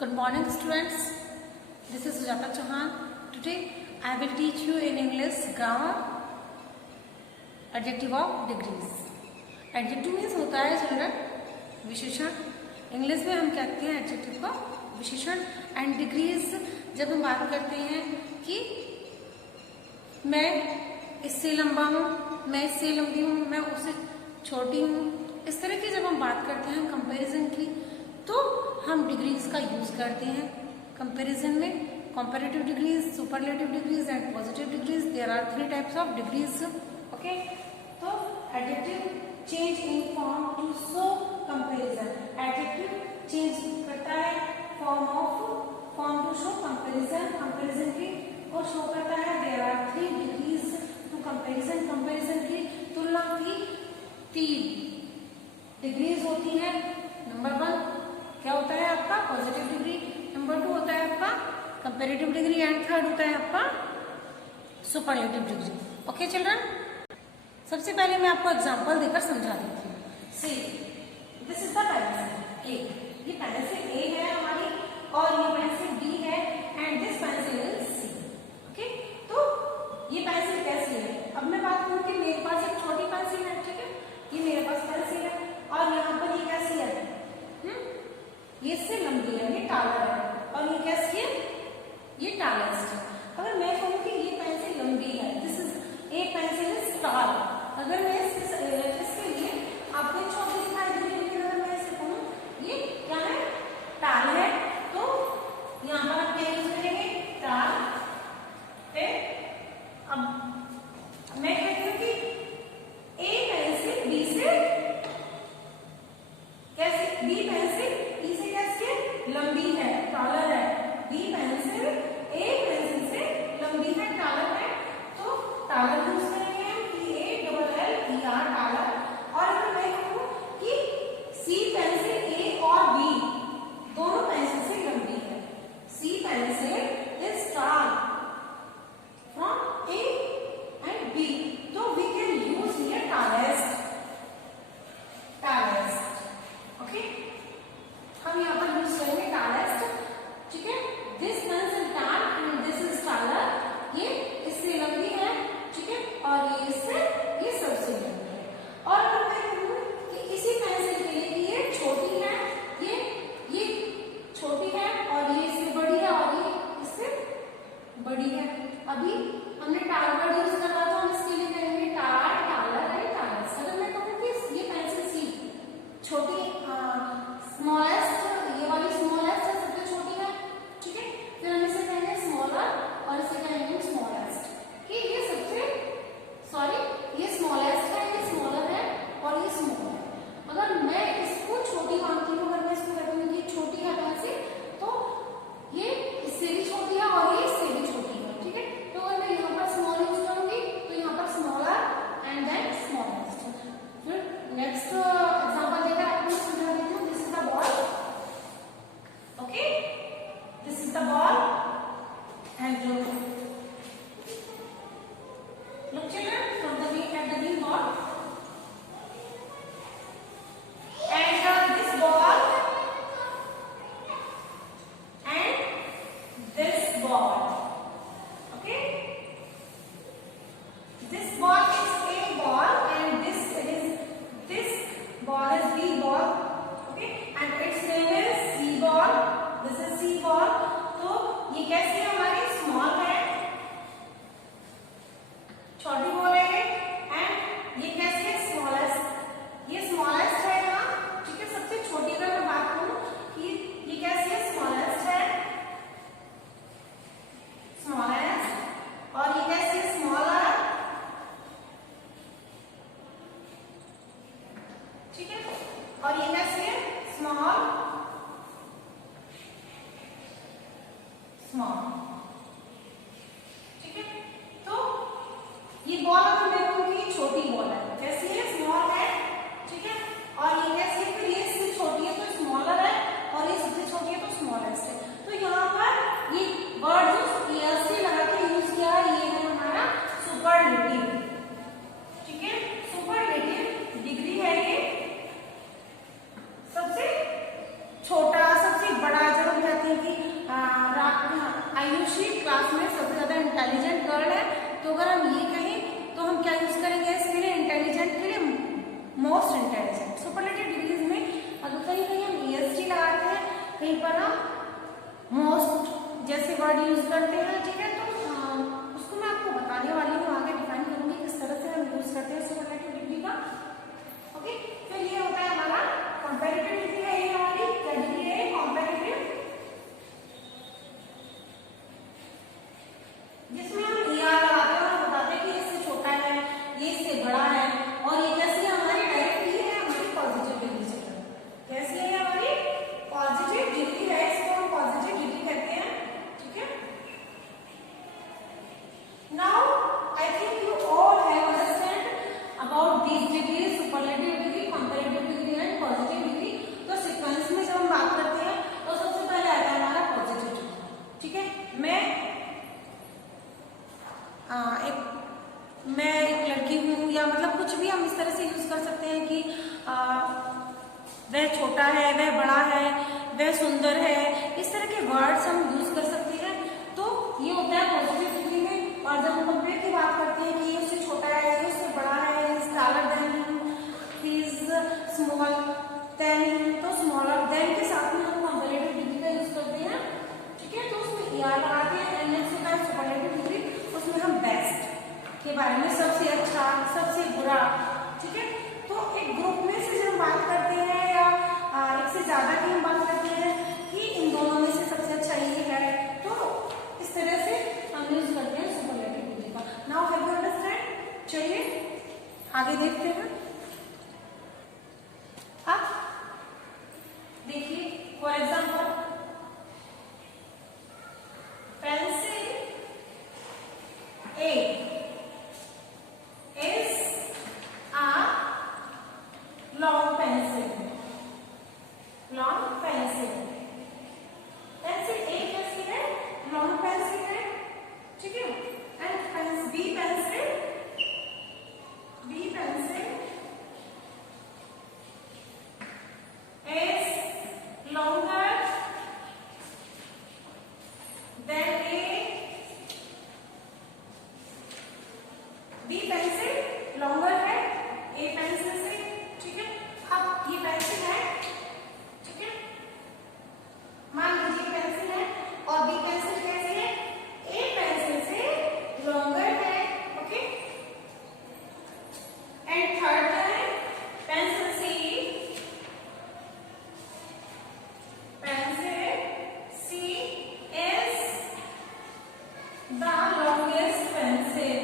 Good morning, students. This is Sujata Chauhan. Today I will teach you in English grammar adjective of degrees. Adjective means होता है children विशेषण. English में हम कहते हैं adjective को विशेषण. एंड डिग्रीज जब हम बात करते हैं कि मैं इससे लंबा हूँ, मैं इससे लंबी हूँ, मैं उससे छोटी हूँ, इस तरह की जब हम बात करते हैं कंपैरिजन की, तो हम डिग्रीज का यूज करते हैं कंपैरिजन में. Comparative degrees, superlative degrees and positive degrees. There are 3 types of degrees. Okay, तो adjective change in form to show comparison. Adjective change करता है form to show comparison, comparison की और शो करता है. There are 3 degrees to comparison. Comparison की तुलना की 3 डिग्रीज होती है. नंबर 1 क्या होता है आपका पॉजिटिव डिग्री, नंबर 2 होता है आपका कंपैरेटिव डिग्री एंड थर्ड होता है आपका सुपरलेटिव डिग्री. ओके चिल्ड्रन, सबसे पहले मैं आपको एग्जांपल देकर समझा देती हूँ. See this is the pencil A. ये पेंसिल ए है हमारी और ये पेंसिल बी है and this pencil is C. Okay, तो ये पेंसिल कैसी है. अब मैं बात करूँ कि मेरे पास एक छोटी पेंसिल है, ठीक है, ये मेरे पास पेंसिल है और यहाँ पर ये कैसी है, ये इससे लंबी है, ये टालर है और ये कैसी है, ये टालेस्ट है. अगर मैं कहूँ कि ये पेंसिल लंबी है, this is A pencil is टाल. अगर मैं इसके लिए आपको छोटी दिखाई दे रही है, लेकिन अगर मैं इसे कहूँ ये क्या है, टाल है, तो यहाँ पर आप क्या यूज करेंगे, टाल. अब मैं कहती हूँ कि ए पेंसिल बी से कैसे, बी पेंसिल ई से कैसी है, लंबी है, टालर है. बी पेंसिल ए पेंसिल से लंबी है, टालर है, तो टालर यूज करेंगे TALLER टालर. और अगर मैं कहूँ कि सी पेंसिल ए और बी दोनों पेंसिल से लंबी है, C pencil is tall from A and B, तो we can use here tallest. Okay, हम यहाँ पर यूज करेंगे टालेस्ट. ठीक है, this pencil tall and this is taller. ये इससे लंबी है, ठीक है, और ये इससे, ये सबसे लंबी है. और अगर मैं कहूँ कि इसी पेंसिल के लिए ये छोटी है, ये छोटी है और ये इससे बड़ी है और ये इससे बड़ी है. अभी हमने टाल वर्ड यूज करना, तो हम इसके लिए करेंगे टाल, टालर एंड टालर्स. अगर मैं कहूँ कि ये पेंसिल सी छोटी, स्मॉलेस्ट, ये वाली स्मॉलेस्ट है, सबसे छोटी है, ठीक है, फिर हम इसे कहेंगे स्मॉलर और इसे कहेंगे स्मॉलेस्ट. कि ये सबसे, सॉरी, ये स्मॉलेस्ट है, ये स्मॉलर है और ये स्मॉल है. अगर मैं इसको छोटी मानती हूँ, अगर मैं इसको कहती हूँ कि छोटी है पेंसिल, तो ये इससे भी छोटी है और ये इससे भी छोटी है. ठीक है, तो अगर मैं यहाँ पर स्मॉल यूज करूंगी तो यहाँ पर स्मॉलर एंड देन स्मॉलेस्ट. फिर नेक्स्ट एग्जांपल देकर आपको समझा देती हूँ. This is the ball. Okay, this is the ball and look children from the green at the green ball, and this ball and this ball. Okay, this ball is A ball and this ball is B ball. Okay, and its name is C ball. This is C ball. तो ये कैसी है, हमारी small है, छोटी ball है, and ये कैसी है, स्मॉलेस्ट. ये स्मॉलेस्ट है यहाँ, ठीक है, सबसे छोटी. अगर मैं बात करूँ कि ये कैसी है, स्मॉलेस्ट है, स्मॉलेस्ट. और ये कैसी है, स्मॉलर. ठीक है, और ये कैसी है, स्मॉल. ठीक है, तो ये बॉल अगर मैं कहूँ कि छोटी बॉल है, कैसी है, स्मॉल है. ठीक है, और ये कैसी है, फिर ये इससे छोटी है तो स्मॉलर है और ये सबसे छोटी है तो स्मॉलेस्ट है. तो यहाँ पर ये वर्ड जो क्लियर से लगा के यूज किया है, ये है हमारा सुपरलेटिव. ठीक है, सुपरलेटिव डिग्री है ये सबसे छोटा, सबसे बड़ा. जब हम कहते हैं कहीं पर हम मोस्ट जैसे वर्ड यूज करते हैं, ठीक है, तो उसको मैं आपको बताने वाली हूँ, आगे डिफाइन करूंगी किस तरह से हम यूज करते हैं सुपरलेटिव डिग्री का। ओके, फिर ये होता है हमारा कंपैरेटिव डिग्री है, ये हमारी क्या डिग्री है, कंपैरेटिव, जिसमें हम ईआर लगाते हैं और बताते हैं कि इससे छोटा है, ये इससे बड़ा है, और ये कैसी है हमारी डायरेक्ट ये है हमारी पॉजिटिव डिग्री से। कैसी है हमारी पॉजिटिव डिग्री है, इसको हम पॉजिटिव डिग्री कहते हैं, ठीक है। Now I think you all have understand about these degrees, superlative degree, comparative degree and positive degree. तो सीक्वेंस में जब हम बात करते हैं तो सबसे पहले आता है हमारा पॉजिटिव डिग्री, ठीक है। मैं एक लड़की हूँ, या मतलब कुछ भी हम इस तरह से यूज कर सकते हैं कि वह छोटा है, वह बड़ा है, वह सुंदर है, इस तरह के वर्ड्स हम यूज कर सकते हैं। तो ये होता है पॉजिटिव डिग्री में। और जब हम कंपेयर की बात करते हैं कि ये उससे छोटा है, ये उससे बड़ा है, he is taller than him, he is small than him, तो स्मॉलर देन के साथ में हम कंपैरेटिव डिग्री का यूज करते हैं, ठीक है। तो उसमें ईआर लगाते हैं। एंड नेक्स्ट होता है सुपरलेटिव डिग्री, उसमें हम बेस्ट के बारे में, सबसे अच्छा, सबसे बुरा, ठीक है। तो एक ग्रुप में से जब हम बात करते हैं या एक से ज्यादा की हम बात करते हैं कि इन दोनों में से सबसे अच्छा ये है, तो इस तरह से हम यूज करते हैं सुपरलेटिव डिग्री का। Now have you understand? चलिए आगे देखते हैं। अब देखिए, for example pencil A is a long pencil. Long pencil. Pencil A कैसी है? Long pencil है, ठीक है। And B pencil is longer than A. B pencil longer है A पेंसिल से, ठीक है। अब ये पेंसिल है, ठीक है, मान लीजिए पेंसिल है और B पेंसिल कैसी है, A पेंसिल से लॉन्गर है, ओके। एंड थर्ड है pencil C, pencil C is the longest pencil,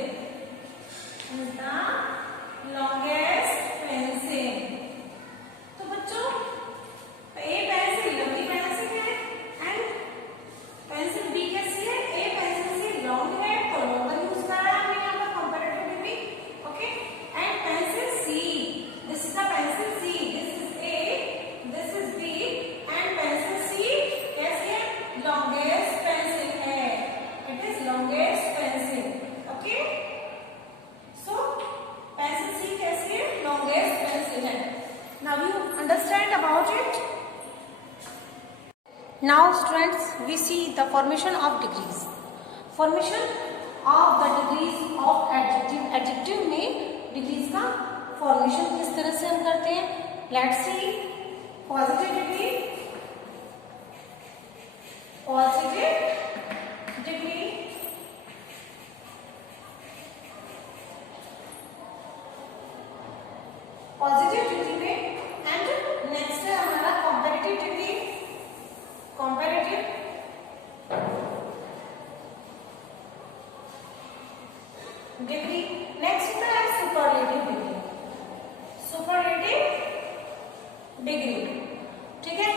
is the longest pencil। तो बच्चों A पेंसिल लंबी पेंसिल है एंड पेंसिल B कैसी है, A पेंसिल से लॉन्ग है, तो लॉन्गर यूज कर रहा है हमने यहाँ पर comparative degree, okay. And pencil C, this is the pencil C, this is A, this is B, and pencil C कैसी है, लॉन्गेस्ट पेंसिल है, it is longest pencil, okay. So, pencil C कैसी है, longest pencil है। Now you understand about it? Now students, we see the formation of degrees. Formation of the degrees of adjective. Adjective में degrees का formation किस तरह से हम करते हैं? Let's see. Positive degree, positive degree, positive degree में। एंड नेक्स्ट है हमारा comparative degree, comparative degree. Next होता है सुपरलेटिव डिग्री, सुपरलेटिव डिग्री, ठीक है।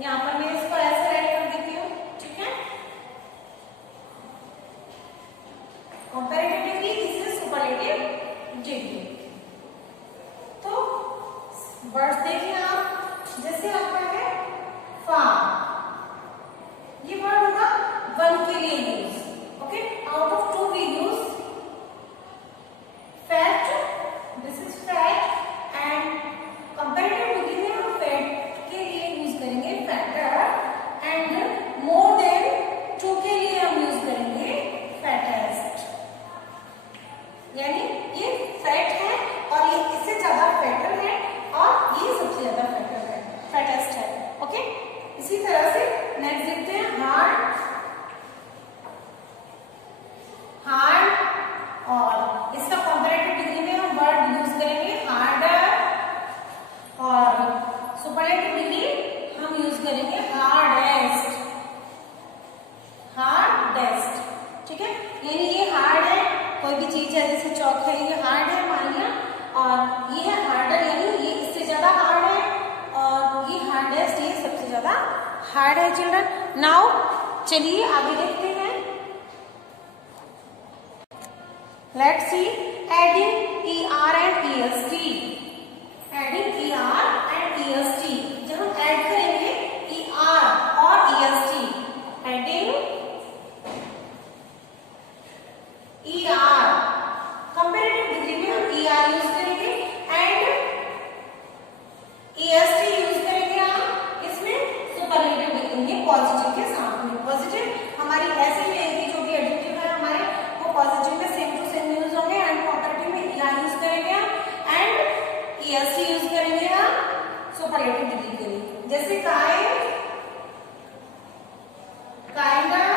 यहाँ पर मैं इसको ऐसे राइट कर देती हूँ, ठीक है। Comparative degree, this is superlative degree. तो वर्ड्स देखिए आप, जैसे आपका है फार्म, ये वर्ड होगा वन के लिए use, okay. Out of two we use fat, this is fat, and comparative degree में हम फैट के लिए यूज करेंगे फैक्टर, सुपरलेटिव डिग्री हम यूज करेंगे हार्डेस्ट, हार्डेस्ट, ठीक है। यानी ये हार्ड है, कोई भी चीज है जैसे चौक है ये हार्ड है मान लिया, और ये है हार्डर यानी ये इससे ज्यादा हार्ड है, और ये हार्डेस्ट ये सबसे ज्यादा हार्ड है चिल्ड्रन। नाउ चलिए आगे देखते हैं। Let's see adding ER and EST, adding ER and EST, जब हम ऐड करेंगे ER और EST, adding ER, comparative degree में हम ER यूज करेंगे एंड EST यूज करेंगे हम इसमें सुपरलेटिव डिग्री में पॉजिटिव के साथ में। पॉजिटिव हमारी ऐसे रहेगी, जो भी एडजेक्टिव है हमारे वो पॉजिटिव में सेम टू सेम यूज होंगे, एंड कंपैरेटिव में ER यूज करेंगे हम एंड EST यूज करेंगे हम सुपरलेटिव डिग्री के लिए। जैसे काइंड, काइंडर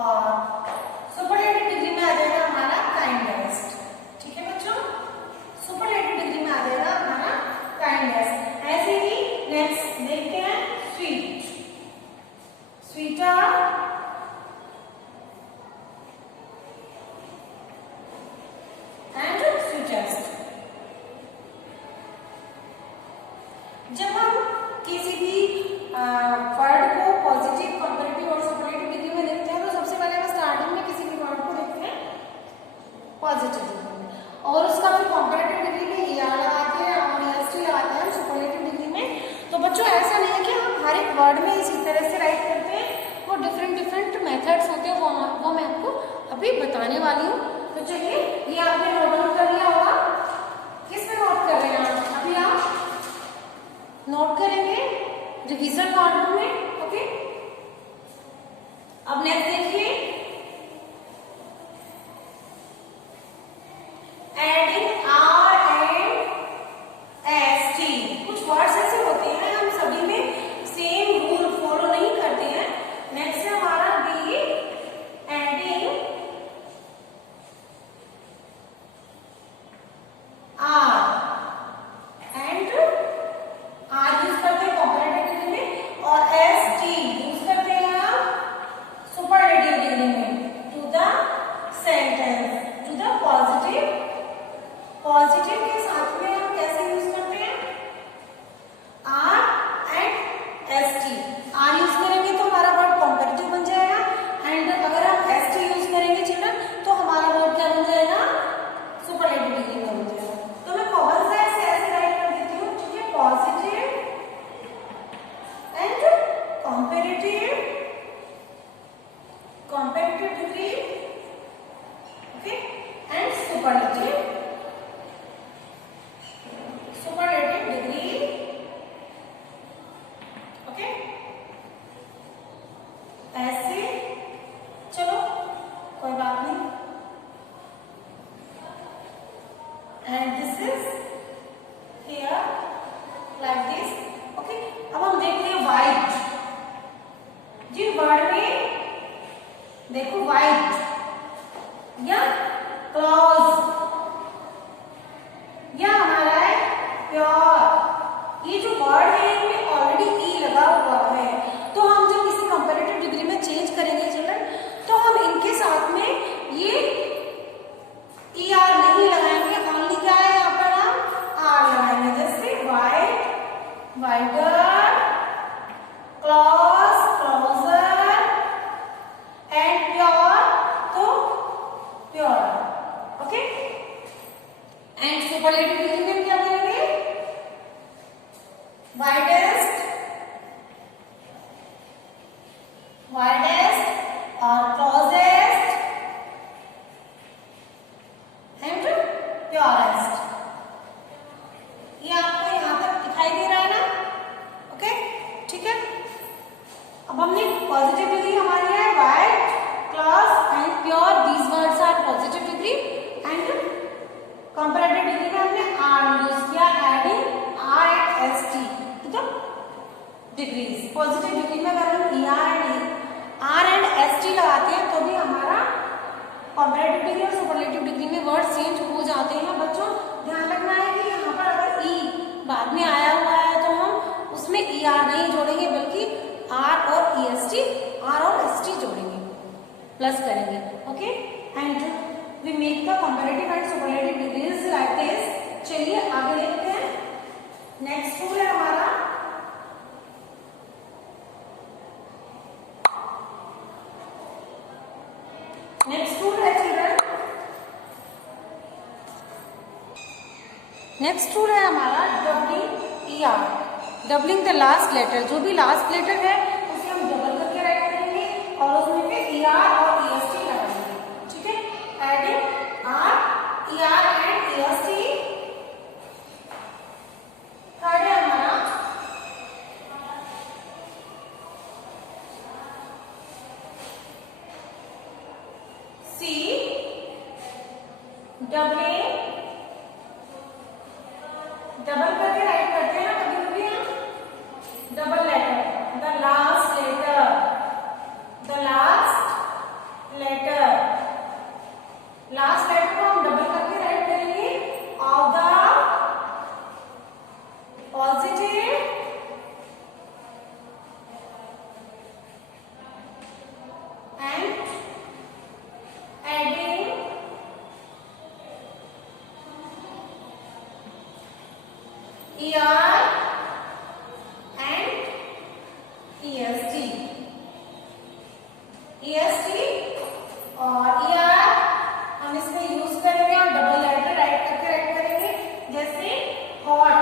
और सुपरलेटिव डिग्री में आ जाएगा हमारा काइंडेस्ट, ठीक है बच्चों। सुपरलेटिव डिग्री में आ जाएगा हमारा काइंडेस्ट। ऐसे ही नेक्स्ट देखते हैं स्वीट, स्वीटर एंड स्वीटेस्ट। जब हम किसी भी वर्ड को पॉजिटिव, कंपैरेटिव और सुपरलेटिव डिग्री में देखते हैं तो सबसे पहले हम स्टार्टिंग में किसी भी वर्ड को देखते हैं पॉजिटिव डिग्री में, और उसका फिर कंपैरेटिव डिग्री में ER लगाते हैं और EST लगाते हैं सुपरलेटिव डिग्री में। तो बच्चों ऐसा नहीं है कि हम हर एक वर्ड में इसी तरह से राइट करते हैं, वो डिफरेंट डिफरेंट मेथड्स होते हैं, वो मैं आपको अभी बताने वाली हूँ। तो चलिए ये आपने नोट डाउन कर लिया होगा, किसमें नोट कर रहे हैं आप? अभी आप नोट करेंगे रिवीजन नोटबुक में, ओके। अब नेक्स्ट देखिए एडिंग R एंड ST। कुछ वर्ड्स ऐसे होते हैं हम सभी में सेम रूल फॉलो नहीं करते हैं। नेक्स्ट है हमारा be adding R and R use करते हैं कंपैरेटिव डिग्री में, और ST यूज करते हैं हम सुपरलेटिव डिग्री में to the sentence, to the positive. Positive के साथ में हम कैसे यूज करते हैं R and ST। R use करेंगे तो हमारा वर्ड कंपैरेटिव बन जाएगा, एंड अगर हम ST यूज करेंगे चिल्ड्रन तो हमारा वर्ड क्या बन जाएगा? सुपरलेटिव डिग्री में बन जाएगा। तो मैं कॉमन से ऐसे राइट कर देती हूँ, ठीक है। Positive and comparative, comparative degree, okay, and superlative, superlative degree, okay. ऐसे चलो कोई बात नहीं, and this is here like this, okay. अब हम देखते हैं वाइट। जिन वर्ड में देखो वाइट या क्लॉज या हमारा है प्योर, ये जो वर्ड है इनमें ऑलरेडी ई लगा हुआ है, तो हम जब किसी कंपैरेटिव डिग्री में चेंज करेंगे चिल्ड्रन तो हम इनके साथ में ये ER नहीं लगाएंगे, ओनली क्या है यहाँ पर हम R लगाएंगे। जैसे white, whiter, close, closer and pure, तो pure, okay. And superlative degree में क्या करेंगे? वाइडेस्ट, वाइडेस्ट और क्लोजेस्ट एंड प्योरेस्ट। ये आपको यहाँ तक दिखाई दे रहा है ना, ओके, ठीक है। अब हमने पॉजिटिव डिग्री हमारी है white, close and pure, these words are positive degree, and comparative degree में हमने R यूज किया, adding R and ST to the degrees. Positive degree में अगर हम R एंड ST लगाते हैं तो भी हमारा कंपैरेटिव डिग्री और सुपरलेटिव डिग्री में वर्ड चेंज हो जाते हैं बच्चों। ध्यान रखना है कि यहाँ पर अगर ई बाद में आया हुआ है तो हम उसमें ई आर नहीं जोड़ेंगे, बल्कि आर और ई एस टी, आर और एस टी जोड़ेंगे, प्लस करेंगे। Okay, and we make the comparative and superlative degrees like this. चलिए आगे देखते हैं। नेक्स्ट रूल है हमारा चिल्ड्रन, नेक्स्ट रूल है हमारा doubling E R. Doubling the last letter, जो भी लास्ट लेटर है उसे हम डबल करके राइट करेंगे और उसमें फिर ई आर और ई एस टी लगाएंगे। ठीक है, adding R, E R and E S T. Third है हमारा सी डबलिंग, डबल करके राइट करते हैं ना कभी कभी हम, double letter, the last letter, the last letter, last letter को हम डबल करके राइट करेंगे of the positive and adding E R and E S T, E S T और ई आर हम इसमें यूज करेंगे और डबल लेटर राइट करके राइट करेंगे। जैसे हॉट,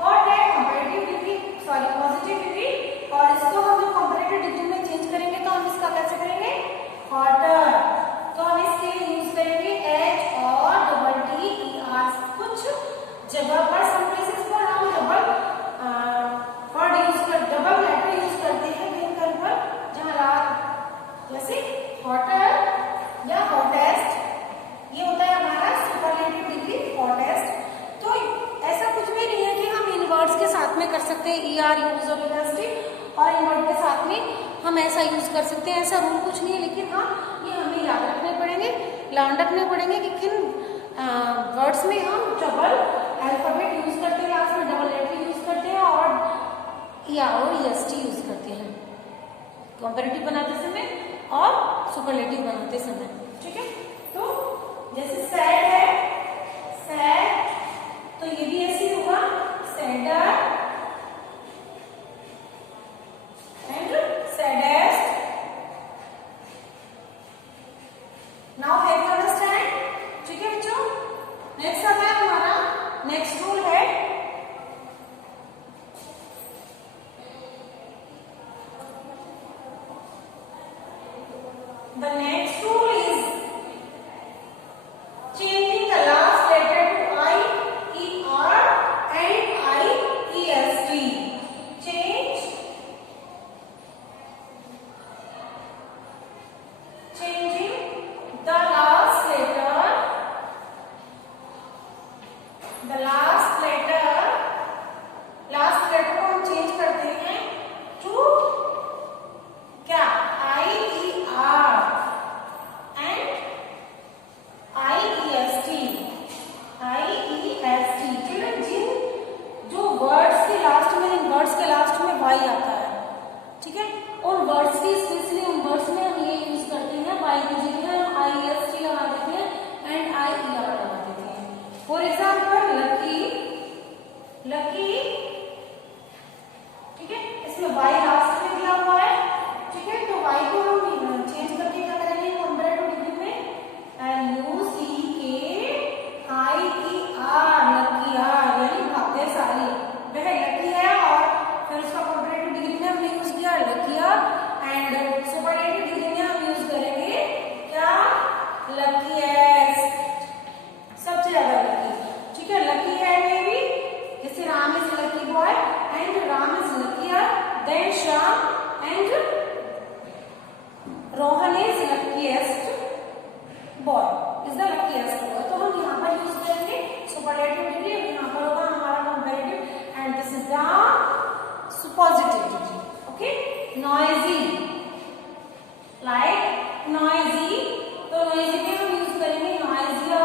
हॉट है comparative degree, sorry positive degree, और इसको हम जब कंपैरेटिव डिग्री में चेंज करेंगे तो हम इसका कैसे करेंगे, हॉटर। तो हम इसके लिए यूज करेंगे एच और डबल टी ई आर। कुछ जगह पर सम प्लेसेस पर हम डबल वर्ड यूज कर, डबल लेटर यूज करते हैं कहीं कहीं पर, जहाँ जैसे हॉटर या हॉटेस्ट, ये होता है हमारा सुपरलेटिव डिग्री हॉटेस्ट। तो ऐसा कुछ भी नहीं है कि हम इन वर्ड्स के साथ में कर सकते हैं ई आर यूज और ई एस टी, और इन वर्ड के साथ में हम ऐसा यूज कर सकते हैं, ऐसा रूल कुछ नहीं है। लेकिन हाँ, ये हमें याद रखने पड़ेंगे, लर्न रखने पड़ेंगे कि किन वर्ड्स में हम डबल अल्फाबेट यूज करते हैं, लास्ट में डबल लेटर यूज करते हैं और ई आर और ई एस टी यूज करते हैं कंपैरेटिव बनाते समय और सुपरलेटिव बनाते समय। ठीक है, तो जैसे सैड है, सैड, तो ये भी ऐसे होगा, sadder and saddest. Now have you understand? ठीक है बच्चों, नेक्स्ट आता है हमारा, नेक्स्ट रूल है the next rule is changing the last letter to I, E, R and I, E, S, T. Change, changing the last letter, the last letter, last letter को हम change करते हैं to क्या, I, E, R and I, E, S, T, I, E, S, T। Children, जिन जो words के last में, इन वर्ड्स के लास्ट में वाई आता है, ठीक है, उन वर्ड्स की स्पेशली उन वर्ड्स में हम ये यूज करते हैं, वाई की जगह हम आई, एस, टी लगा देते हैं एंड आई, ई, आर लगा देते हैं। फॉर एग्जाम्पल लकी, लकी, ठीक है, इसमें वाई लास्ट में दिया हुआ है। ठीक है, तो वाई को हम चेंज करके क्या करेंगे कंपैरेटिव डिग्री में, LUCKIER, लकी आर, यानी भाग्यशाली, वह लकी है, और फिर उसका कंपैरेटिव डिग्री में हमने यूज किया लकीयर, एंड सुपरलेटिव डिग्री में हम यूज करेंगे क्या, लकीएस्ट, सबसे ज्यादा लकी। ठीक है, लकी है में भी, जैसे Ram is lucky boy and Ram is luckier, than Shyam and Rohan is luckiest boy, is the luckiest boy. तो हम यहाँ पर यूज करेंगे सुपरलेटिव डिग्री, यहाँ पर होगा हमारा comparative, and this is the positive degree. Okay, noisy, like noisy, तो नॉइजी में हम यूज करेंगे नॉइजियर,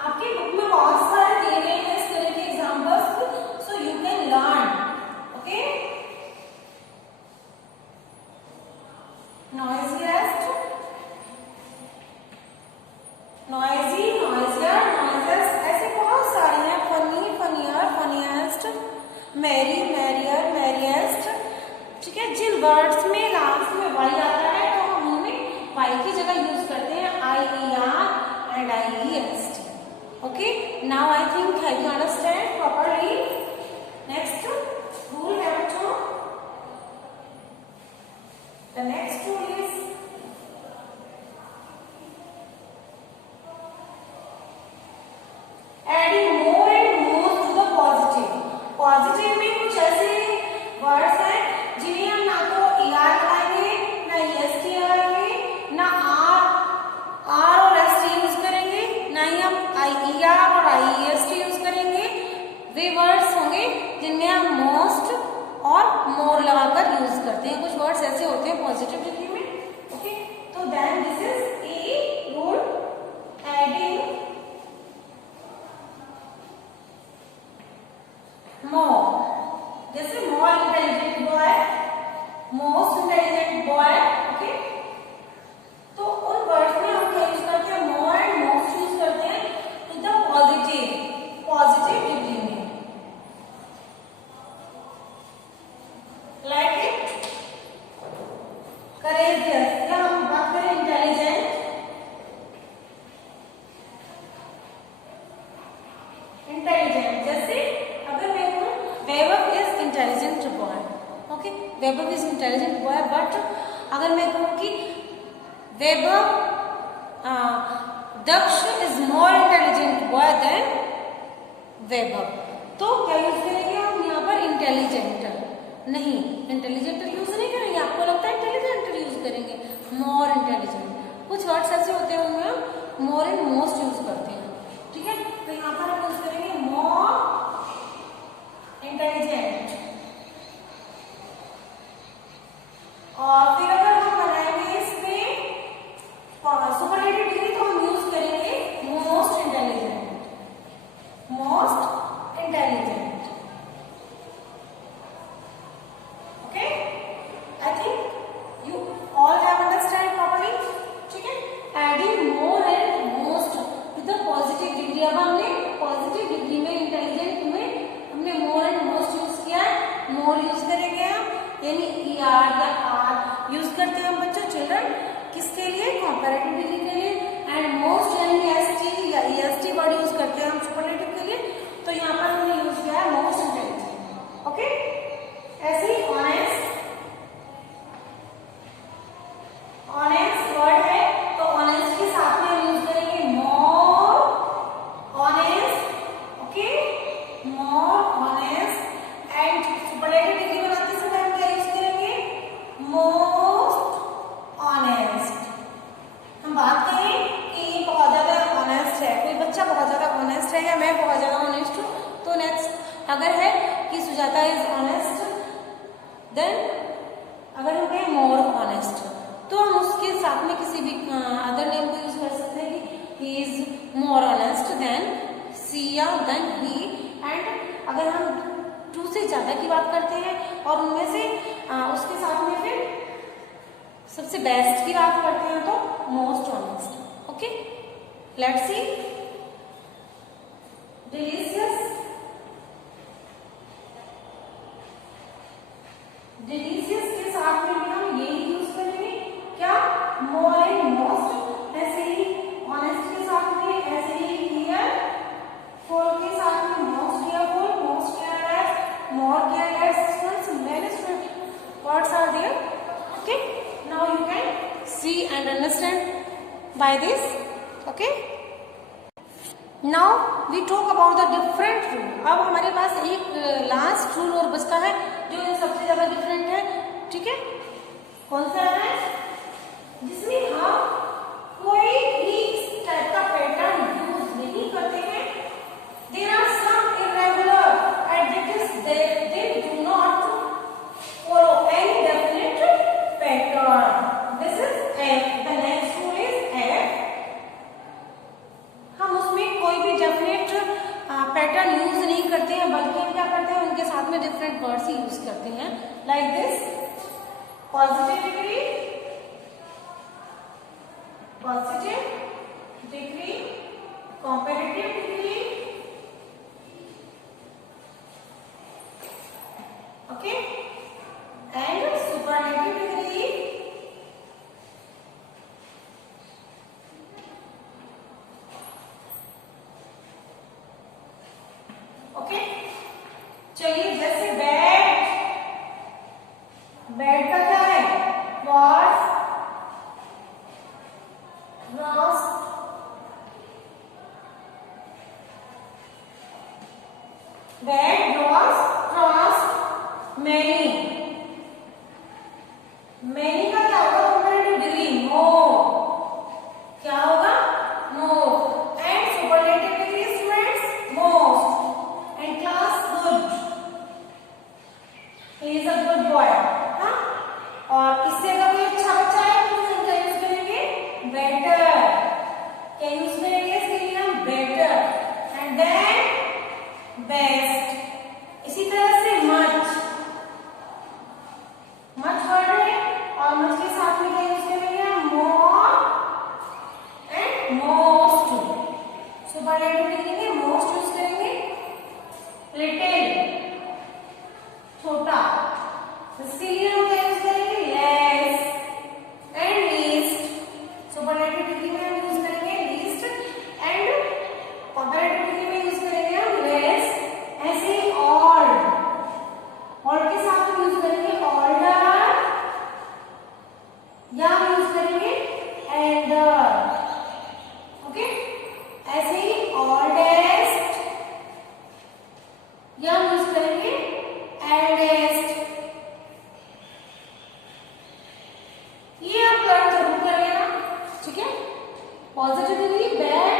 आपके है। जिन वर्ड्स में लास्ट में वाई आता है तो हम उनमें वाई की जगह यूज करते हैं IER and IEST. Okay, now I think have you understand properly? Next rule have to. The next rule is adding more and more to the positive. Positive में कुछ ऐसे वर्ड्स हैं जिन्हें हम ना तो ER लगाएंगे, ना EST लगाएंगे, ना R और ST यूज करेंगे, ना ही हम IER और IEST यूज करेंगे। वे वर्ड्स होंगे जिनमें हम मोस्ट और मोर लगाकर यूज करते हैं। कुछ वर्ड्स ऐसे होते हैं पॉजिटिव डिग्री में। ओके, तो then this is a rule, adding more. जैसे more intelligent boy, most intelligent boy. Okay, तो उन वर्ड्स में हम क्या यूज करते हैं, मोर एंड मोस्ट यूज करते हैं टू द पॉजिटिव डिग्री में। लाइक इट करेजियस, या हम बात करें इंटेलिजेंट, जैसे अगर मैं कहूँ Vaibhav is intelligent boy. Okay, Vaibhav is intelligent boy, but अगर मैं कहूँ कि Vaibhav Daksh is more intelligent boy than Vaibhav, तो क्या यूज करेंगे हम यहाँ पर, इंटेलिजेंट नहीं, इंटेलिजेंट यूज नहीं करेंगे। आपको लगता है इंटेलिजेंट यूज करेंगे, मोर इंटेलिजेंट। कुछ वर्ड्स ऐसे होते हैं उनमें हम मोर एंड मोस्ट यूज करते हैं। ठीक है, तो यहाँ पर हम यूज करेंगे मोर इंटेलिजेंट। और फिर अगर हम बनाएंगे इसमें सुपरलेटिव डिग्री तो हम यूज करेंगे most intelligent, most intelligent. Okay, I think you all have understand properly. ठीक है, adding more and most with the positive degree। अब हमने पॉजिटिव डिग्री में इंटेलिजेंट में हमने more and most यूज किया है। more यूज करेंगे हम, यानी ER या R यूज करते हैं हम बच्चों, चिल्ड्रन, किसके लिए, कंपैरेटिव डिग्री के लिए। एंड मोस्ट यानी ST या EST वर्ड यूज करते हैं हम सुपरलेटिव के लिए। तो यहाँ पर हमने यूज किया है मोस्ट इंटेलिजेंट। ओके, ऐसे ही ऑनेस्ट वर्ड है तो ऑनेस्ट के साथ में हम यूज करेंगे more honest. Okay, more honest. And superlative degree बनाते समय हम क्या यूज करेंगे, मोस्ट ऑनेस्ट। हम बात करें कि ये बहुत ज्यादा ऑनेस्ट है, कोई बच्चा बहुत ज्यादा ऑनेस्ट है या मैं बहुत ज्यादा ऑनेस्ट हूँ, तो नेक्स्ट अगर है कि सुजाता इज ऑनेस्ट, देन अगर हम कहें मोर ऑनेस्ट तो हम उसके साथ में किसी भी अदर नेम को यूज कर सकते हैं कि he is more honest than Siya than he. And अगर हम 2 से ज्यादा की बात करते हैं और उनमें से उसके साथ में फिर सबसे बेस्ट की बात करते हैं तो most honest. Okay, let's see delicious. Delicious के साथ में भी हम यही यूज करेंगे, क्या, मोर एंड मोस्ट। ऐसे ही ऑनेस्ट के साथ में ऐसे ही केयरफुल के साथ में most careful, most careless, more careless. Students, many student words are there. Okay, now you can see and understand by this. Okay, now we talk about the different rule. अब हमारे पास एक लास्ट रूल और बचता है जो सबसे ज्यादा different है। ठीक है, कौन सा है, जिसमें हम कोई भी इस टाइप का पैटर्न यूज नहीं करते हैं। There are some irregular adjectives, they do not follow any definite pattern. This is F. The next rule is F. हम उसमें कोई भी डेफिनेट पैटर्न यूज नहीं करते हैं, बल्कि हम क्या करते हैं, उनके साथ में डिफरेंट वर्ड्स ही यूज करते हैं। Like this, positive degree, comparative degree, okay, and चलिए जैसे बेड, बेड का क्या है? was, bed was crossed many, many का क्या होगा? कंपैरेटिव डिग्री more, क्या होगा? more, and superlative degree students most, and class good, he is a good boy, हाँ? और इससे अगर कोई अच्छा बच्चा है तो हम क्या यूज करेंगे? better, क्या यूज करेंगे इसके लिए हम? better, and then best. इसी तरह से मच, मच वर्ड है और मच के साथ में क्या यूज करेंगे? More and most, superlative degree में मोस्ट यूज करेंगे। लिटिल, छोटा, इसके लिए हम क्या यूज करेंगे? Less and least, superlative degree में हम यूज करेंगे लीस्ट, एंड कंपैरेटिव डिग्री में यूज करेंगे हम लेस। ऐसे ऑड, ऑड के साथ हम यूज करेंगे ऑल्डर या हम यूज करेंगे एल्डर, ओके। ऐसे ही ऑल्डेस्ट या हम यूज करेंगे एल्डेस्ट। ये आप लर्न जरूर कर लेना, ठीक है। पॉजिटिव डिग्री बेड,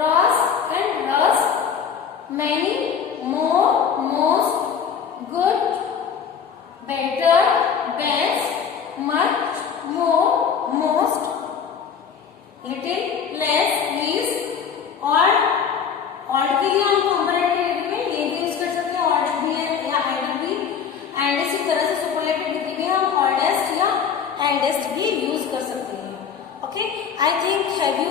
रस एंड रस, many, more, most, good, better, best, much, more, most, little, less, least, odd, odd के लिए हम कंपैरेटिव डिग्री में ये भी यूज कर सकते हैं, odd भी है या एल्डर भी, एंड इसी तरह से सुपरलेटिव डिग्री में हम ऑल्डेस्ट या एल्डेस्ट भी यूज कर सकते हैं, okay. I think have you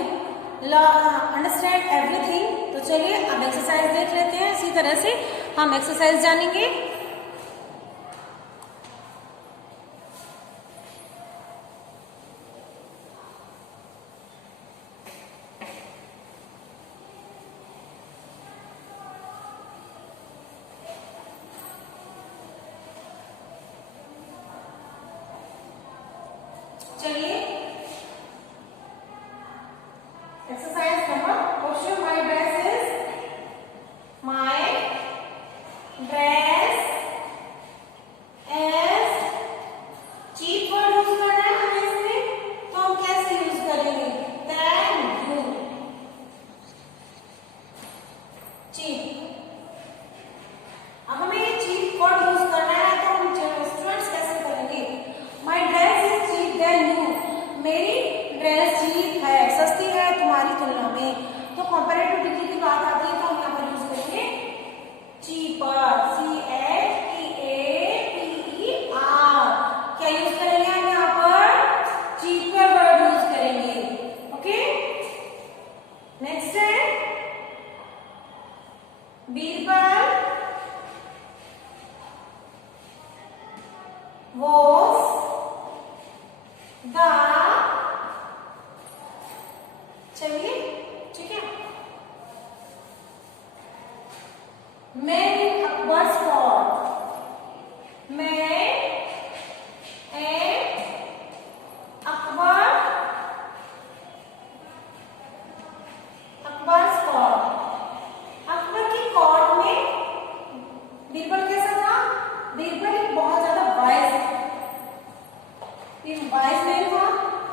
understand everything. तो चलिए अब एक्सरसाइज देख लेते हैं, इसी तरह से हम एक्सरसाइज जानेंगे। चलिए exercise number question, my dress is, my dress is cheap word use करना है हमें इसमें, तो हम कैसे यूज करेंगे? than you, cheap। अब हमें ये cheap word यूज करना है तो हम स्टूडेंट्स कैसे करेंगे? my dress is cheap than you, मेरी ड्रेस चीप है, सस्ती है तुम्हारी तुलना में। तो कंपैरेटिव डिग्री की बात आती है तो हम यहाँ पर यूज करेंगे चीपर, CHEAPER, क्या यूज करेंगे हम यहाँ पर? चीपर वर्ड यूज करेंगे, ओके। नेक्स्ट है बीरबल was the, चलिए ठीक है। मैं अकबर्स कोर्ट, मैं अकबर, अकबर्स कोर्ट, अकबर की कोर्ट में बीरबल कैसा था? बीरबल एक बहुत ज्यादा वाइज मैन था।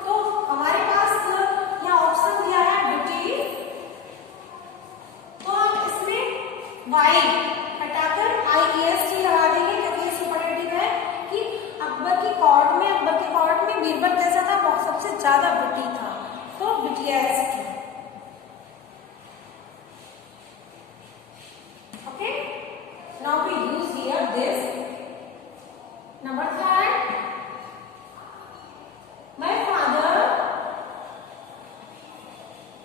तो हमारे पास यहाँ ऑप्शन दिया है ब्यूटी, तो हम इसमें वाई हटाकर IEST लगा देंगे क्योंकि ये सुपरलेटिव है कि अकबर की कोर्ट में बीरबल कैसा था? बहुत सबसे ज्यादा ब्यूटी था, तो beautiest, okay. Now we use here this. Number 3,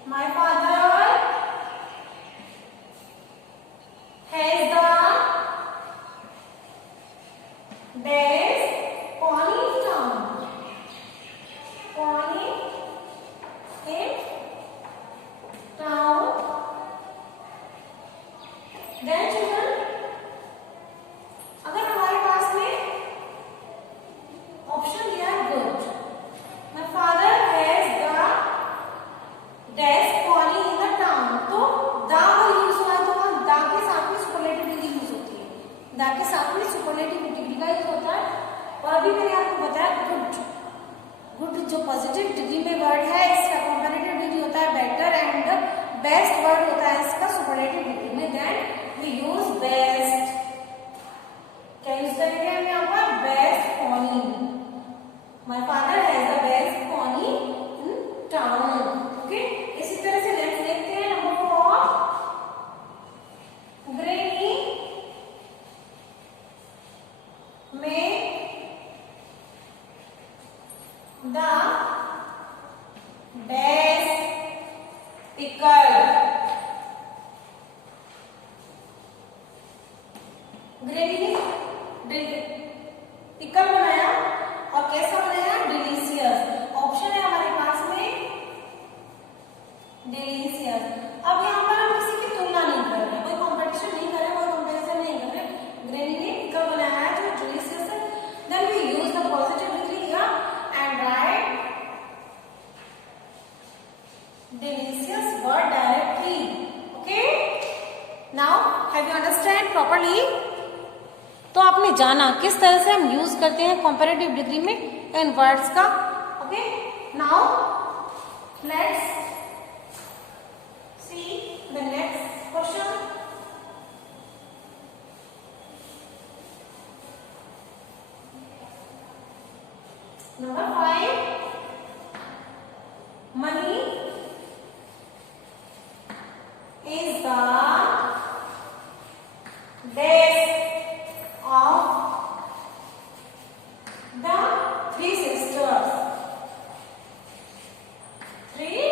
my father has the best pony in town, pony in town। Then children, degree का यूज होता है। और अभी मैंने आपको बताया गुड, गुड जो पॉजिटिव डिग्री में वर्ड है इसका कंपैरेटिव डिग्री होता है बेटर, एंड बेस्ट वर्ड होता है इसका सुपरलेटिव डिग्री में। देन वी यूज बेस्ट, क्या यूज करेंगे हम यहाँ पर? Best pony. My father has the best pony in town. Okay, इसी तरह से नेक्स्ट देखते हैं नंबर 4, ग्रेनी में द बेस्ट पिकल। ग्रेनी ने पिकल बनाया और कैसा बनाया? डिलीशियस। ऑप्शन है हमारे पास में डिलीशियस। अब यहाँ पर हम किसी की तुलना नहीं कर रहे, कोई कंपटीशन नहीं कर रहे, कोई कंपैरिजन नहीं कर रहे। ग्रेनी ने पिकल बनाया है जो डिलीशियस है। Then we use the positive degree here and write delicious word directly. Okay, now have you understand properly? तो आपने जाना किस तरह से हम यूज करते हैं कंपैरेटिव डिग्री में इन वर्ड्स का। Okay, now let's see the next question. Number 5, money is the best of the three sisters. Three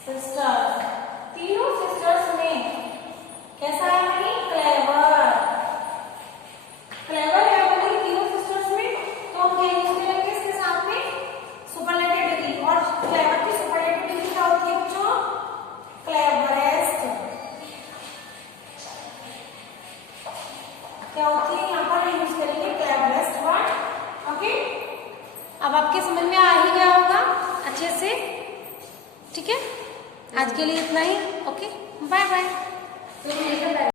sisters. तीनों sisters में कैसा है मनी? क्लेवर। क्लेवर है मनी तीनों sisters में, तो हम क्या यूज करेंगे इसके साथ में? Superlative degree. और क्लेवर की सुपरलेटिव डिग्री क्या होती है बच्चों? क्लेवरेस्ट। क्या होती है यहाँ पर यूज करेंगे? Cleverest word. ओके, अब आपके समझ में आ ही गया होगा अच्छे से। ठीक है, आज के लिए इतना ही। Okay, bye bye.